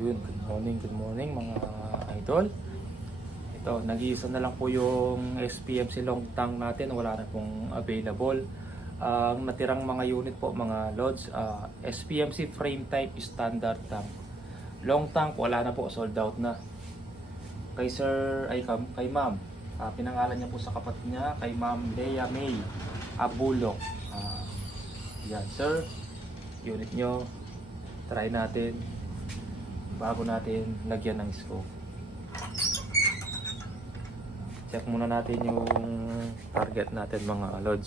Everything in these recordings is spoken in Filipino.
Good morning mga idol. Ito, nag-iisa na lang po yung SPMC long tank natin, wala na pong available. Ang natirang mga unit po mga loads, SPMC frame type standard tank. Long tank wala na po, sold out na. Kay sir, kay ma'am, pinangalan niya po sa kapatid niya, kay ma'am Lea May Abulok. Yan sir, unit nyo, try natin bago natin lagyan ng scope. Check muna natin yung target natin mga loads.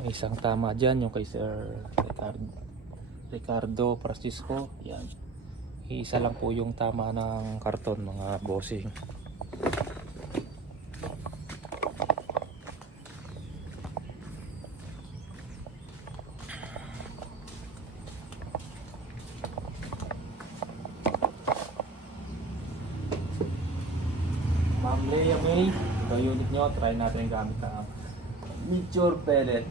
May isang tama dyan, yung kay Sir Ricardo Francisco. Yan, isa lang po yung tama ng karton mga bossing. Ma'am Lea May, ito unit nyo, try natin gamit ang Meteor pellet.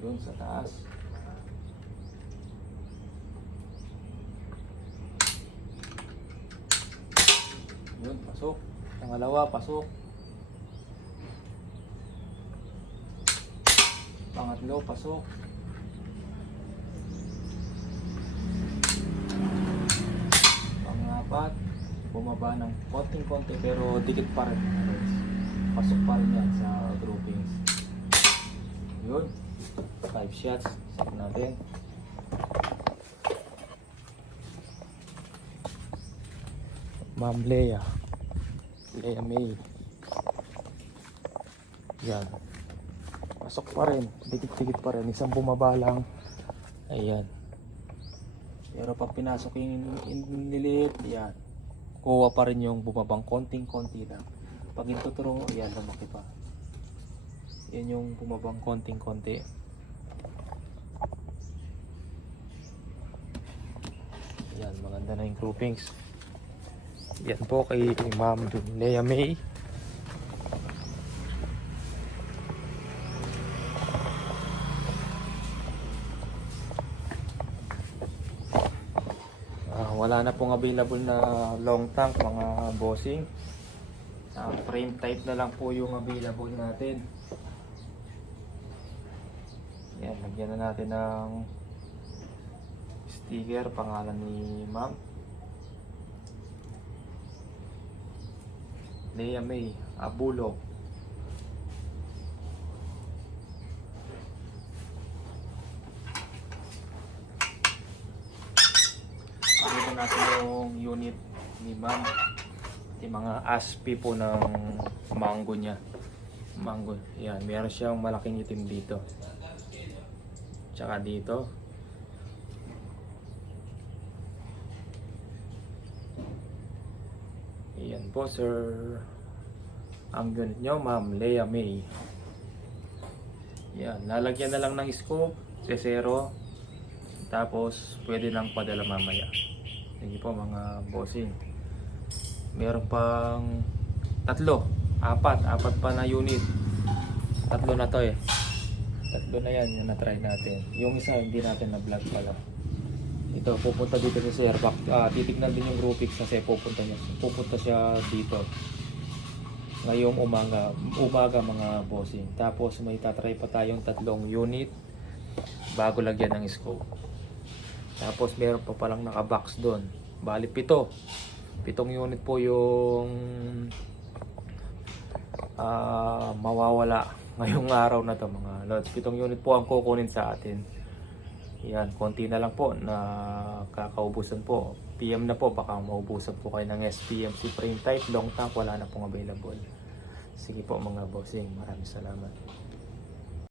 Yun sa taas. Yun, pasok. Pangalawa, pasok. Pangatlo, pasok. Pangapat, bumaba ng konting-konti pero dikit pa rin. Pasok pa rin yan sa groupings. Yun. 5 shots, set natin. Ma'am Lea May. Yan. Pasok pa rin, dikit-dikit pa rin. Isang bumaba lang. Ayan. Pero pag pinasok yung niliit, yan. Kuha pa rin yung bumabang konting-konti lang. Pag intuturo, ayan, lumaki pa. Yan yung bumabang konting-konti. Yan, maganda na yung groupings. Yan po kay Ma'am Lea May. Wala na pong available na long tank mga bossing. Frame type na lang po yung available natin. Yan, lagyan na natin ng sticker, pangalan ni Ma'am Lea May Abulok. Pakita natin yung unit ni Ma'am. Yung mga aspi po ng mango niya. Mango. Yan, meron siyang malaking itim dito. Tsaka dito. Yan po sir, ang unit nyo Ma'am Lea May. Yan, lalagyan na lang ng scope, sesero, tapos pwede nang padala mamaya. Sige po mga bossing. Meron pang apat pa na unit. Tatlo na to eh. Tatlo na yan, yung na-try natin. Yung isa hindi natin na-vlog pala. Ito, pupunta dito sa sir. Titignan din yung groupings kasi pupunta siya dito. Ngayong umaga mga bossing. Tapos may tatry pa tayong 3 unit bago lagyan ng scope. Tapos meron pa palang naka-box doon. Bali 7 unit po yung mawawala ngayong araw na to mga lods. 7 unit po ang kukunin sa atin. Yan, konti na lang po na kakaubusan po. PM na po, baka maubusan po kayo ng SPMC frame type long tank, wala na pong available. Sige po mga bossing, maraming salamat.